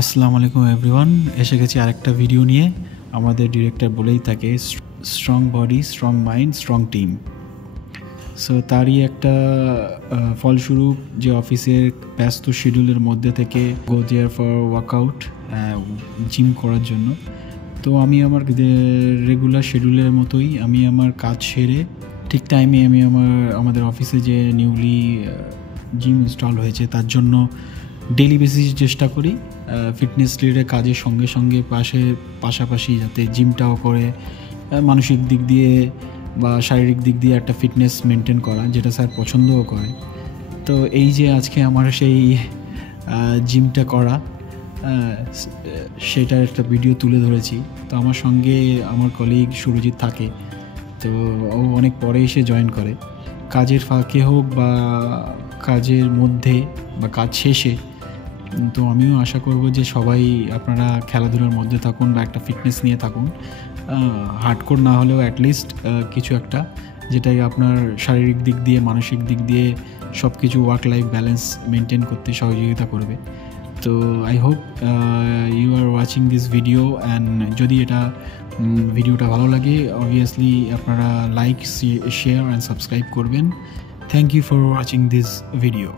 আসসালামু আলাইকুম এভরিওয়ান, এসে গেছি আরেকটা ভিডিও নিয়ে। আমাদের ডিরেক্টর বলেই থাকে strong body, strong mind, strong team. So তারই একটা ফলস্বরূপ যে অফিসের ব্যস্ত শিডিউলের মধ্যে থেকে গো দেয়ার ফর ওয়ার্কআউট, জিম করার জন্য। তো আমি আমার রেগুলার শিডিউলের মতোই আমি আমার কাজ সেরে ঠিক টাইমে আমি আমাদের অফিসে যে নিউলি জিম ইনস্টল হয়েছে তার জন্য ডেইলি বেসিসে চেষ্টা করি ফিটনেস রিলেটেড কাজের সঙ্গে সঙ্গে পাশাপাশি যাতে জিমটাও করে মানসিক দিক দিয়ে বা শারীরিক দিক দিয়ে একটা ফিটনেস মেনটেন করা, যেটা স্যার পছন্দও করে। তো এই যে আজকে আমার সেই জিমটা করা, সেটার একটা ভিডিও তুলে ধরেছি। তো আমার সঙ্গে আমার কলিগ সুরজিৎ থাকে, তো ও অনেক পরে এসে জয়েন করে, কাজের ফাঁকে হোক বা কাজের মধ্যে বা কাজ শেষে। তো আমিও আশা করব যে সবাই আপনারা খেলাধুলার মধ্যে থাকুন বা একটা ফিটনেস নিয়ে থাকুন, হার্ডকোর না হলেও অ্যাটলিস্ট কিছু একটা যেটাই আপনার শারীরিক দিক দিয়ে মানসিক দিক দিয়ে সব কিছু ওয়ার্ক লাইফ ব্যালেন্স মেনটেন করতে সহযোগিতা করবে। তো I hope you are watching this video, and যদি এটা ভিডিওটা ভালো লাগে অবভিয়াসলি আপনারা লাইক, শেয়ার অ্যান্ড সাবস্ক্রাইব করবেন। Thank you for watching this video.